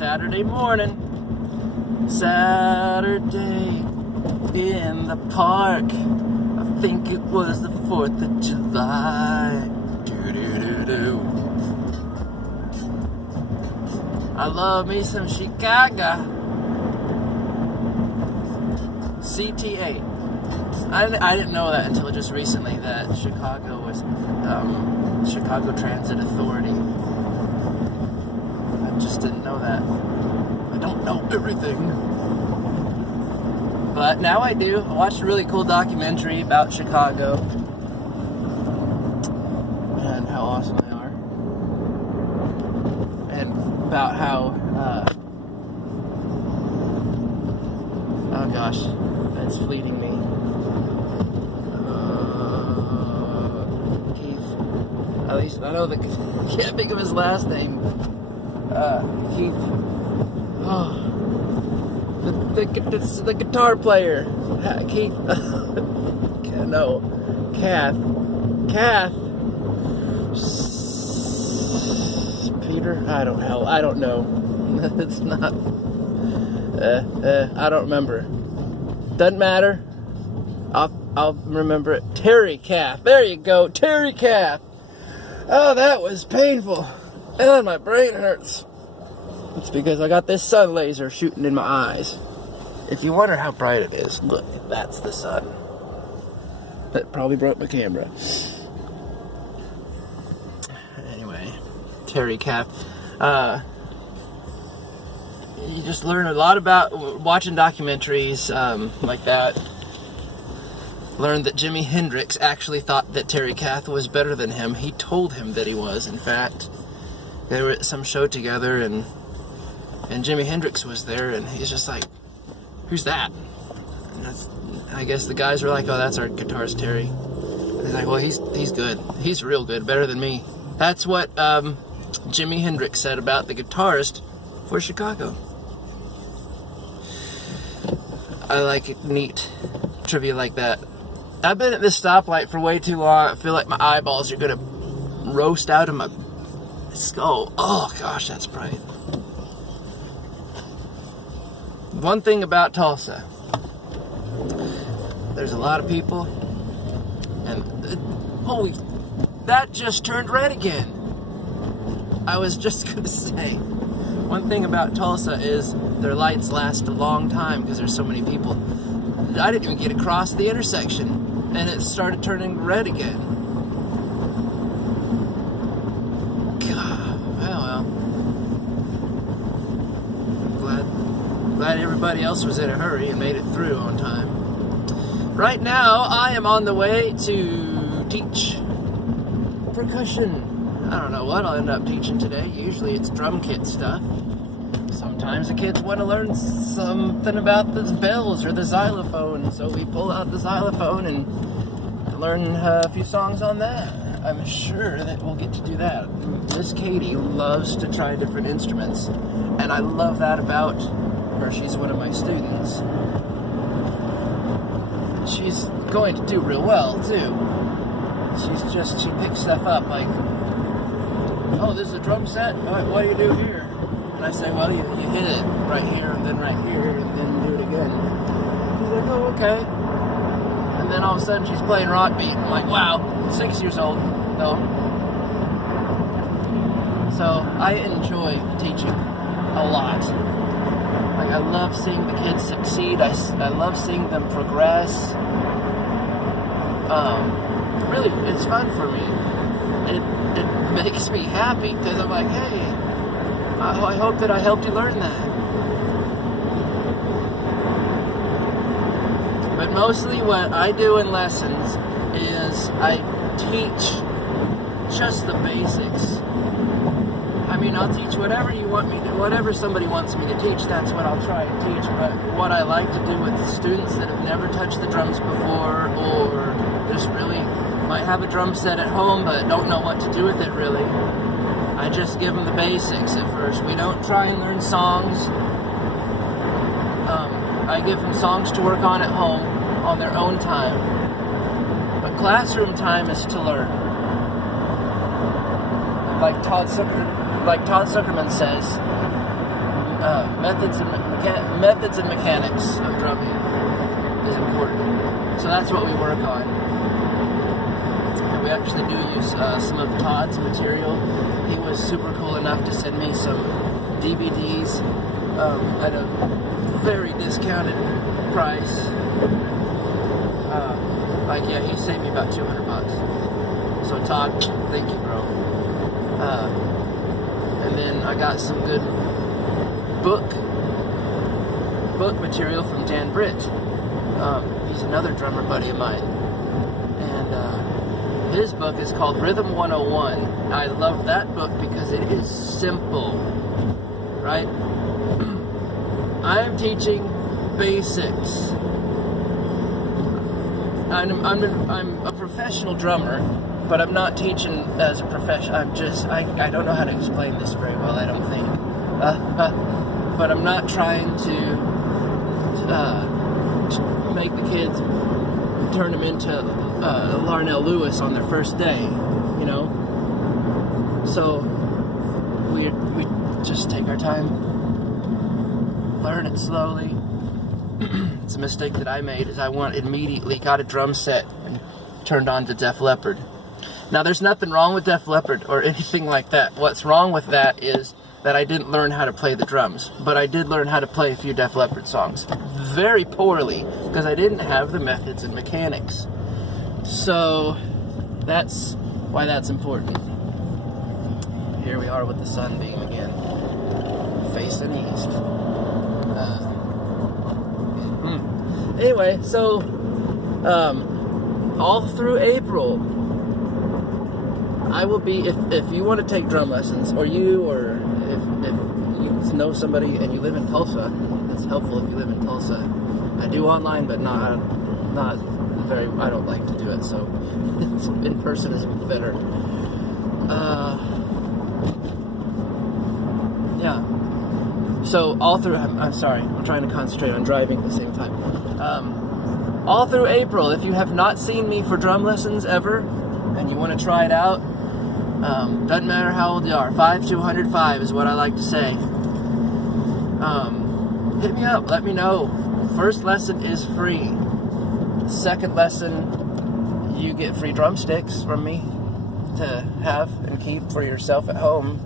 Saturday morning. Saturday in the park. I think it was the 4th of July. Do-do-do-do. I love me some Chicago. CTA. I didn't know that until just recently, that Chicago was Chicago Transit Authority. I just didn't know that. I don't know everything. But now I do. I watched a really cool documentary about Chicago and how awesome they are. And about how, oh gosh, it's fleeting me. Keith. At least I know that. I can't think of his last name. Keith. Oh. The guitar player. Keith. No. Kath. Peter? I don't know. It's not. I don't remember. Doesn't matter. I'll remember it. Terry Kath. There you go. Terry Kath. Oh, that was painful. And my brain hurts. It's because I got this sun laser shooting in my eyes. If you wonder how bright it is, look, that's the sun. That probably broke my camera. Anyway, Terry Kath. You just learn a lot about watching documentaries like that. Learned that Jimi Hendrix actually thought that Terry Kath was better than him. He told him that he was, in fact. They were at some show together, and Jimi Hendrix was there, and he's just like, who's that? And I guess the guys were like, oh, that's our guitarist Terry. And he's like, well, he's good. He's real good, better than me. That's what Jimi Hendrix said about the guitarist for Chicago. I like neat trivia like that. I've been at this stoplight for way too long. I feel like my eyeballs are gonna roast out of my skull. Oh gosh, that's bright. One thing about Tulsa, there's a lot of people, and holy, that just turned red again. I was just gonna say, one thing about Tulsa is their lights last a long time because there's so many people. I didn't even get across the intersection, and it started turning red again. God, well. I'm glad everybody else was in a hurry and made it through on time. Right now, I am on the way to teach percussion. I don't know what I'll end up teaching today. Usually it's drum kit stuff. Sometimes the kids want to learn something about the bells or the xylophone, so we pull out the xylophone and learn a few songs on that. I'm sure that we'll get to do that. Miss Katie loves to try different instruments, and I love that about her. She's one of my students. She's going to do real well, too. She picks stuff up like, oh, this is a drum set? What do you do here? And I say, well, you hit it right here, and then right here, and then do it again. She's like, oh, okay. And then all of a sudden, she's playing rock beat. I'm like, wow, 6 years old, though. So, I enjoy teaching a lot. Like, I love seeing the kids succeed. I love seeing them progress. Really, it's fun for me. It makes me happy, because I'm like, hey, I hope that I helped you learn that. But mostly what I do in lessons is I teach just the basics. I mean, I'll teach whatever you want me to, whatever somebody wants me to teach, that's what I'll try and teach. But what I like to do with students that have never touched the drums before, or just really might have a drum set at home but don't know what to do with it really, I just give them the basics at first. We don't try and learn songs. I give them songs to work on at home on their own time. But classroom time is to learn. Like Todd Zuckerman says, methods and mechanics of drumming is important. So that's what we work on. And we actually do use some of Todd's material. He was super cool enough to send me some DVDs at a very discounted price. He saved me about $200. So Todd, thank you, bro. And then I got some good book material from Dan Britt. He's another drummer buddy of mine. And his book is called Rhythm 101. I love that book because it is simple, right? I'm teaching basics. I'm a professional drummer, but I'm not teaching as a professional. I don't know how to explain this very well, I don't think. But I'm not trying to make the kids turn them into Larnell Lewis on their first day, you know? So we just take our time, learn it slowly. It's a mistake that I made, is I immediately got a drum set and turned on to Def Leppard. Now, there's nothing wrong with Def Leppard or anything like that. What's wrong with that is that I didn't learn how to play the drums, but I did learn how to play a few Def Leppard songs. Very poorly, because I didn't have the methods and mechanics. So, that's why that's important. Here we are with the sunbeam again, facing east. Anyway, so all through April, I will be, if you want to take drum lessons, or if you know somebody and you live in Tulsa, it's helpful if you live in Tulsa. I do online, but not very, I don't like to do it, so in person is better. Yeah. So all through, I'm sorry, I'm trying to concentrate on driving at the same time. All through April, if you have not seen me for drum lessons ever, and you want to try it out, doesn't matter how old you are, 5 to 105 is what I like to say. Hit me up, let me know. First lesson is free. Second lesson, you get free drumsticks from me to have and keep for yourself at home.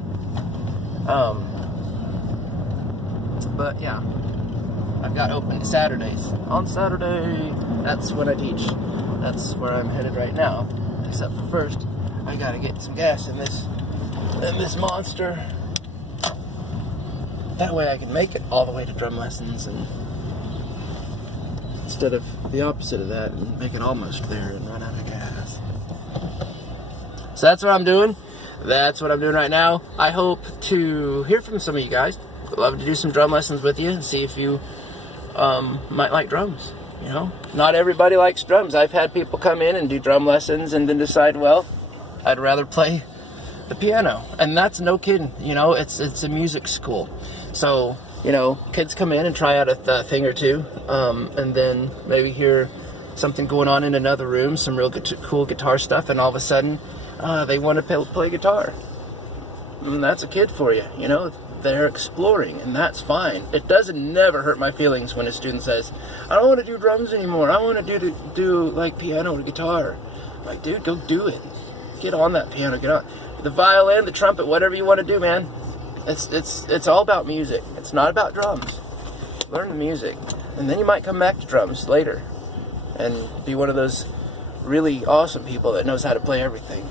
But yeah, I've got open Saturdays. On Saturday, that's when I teach. That's where I'm headed right now. Except for first, I gotta get some gas in this monster. That way I can make it all the way to drum lessons, and instead of the opposite of that and make it almost there and run out of gas. So that's what I'm doing. That's what I'm doing right now. I hope to hear from some of you guys. I'd love to do some drum lessons with you and see if you might like drums. You know, not everybody likes drums. I've had people come in and do drum lessons and then decide, well, I'd rather play the piano. And that's no kidding. You know, it's a music school. So, you know, kids come in and try out a thing or two, and then maybe hear something going on in another room, some real cool guitar stuff, and all of a sudden they want to play guitar. And that's a kid for you, you know. They're exploring, and that's fine. It doesn't never hurt my feelings when a student says, I don't want to do drums anymore, I want to do like piano or guitar. I'm like, dude, go do it. Get on that piano, get on the violin, the trumpet, whatever you want to do, man. It's all about music. It's not about drums. Learn the music, and then you might come back to drums later and be one of those really awesome people that knows how to play everything.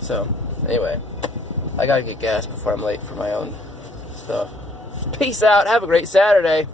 So anyway, I gotta get gas before I'm late for my own stuff. Peace out. Have a great Saturday.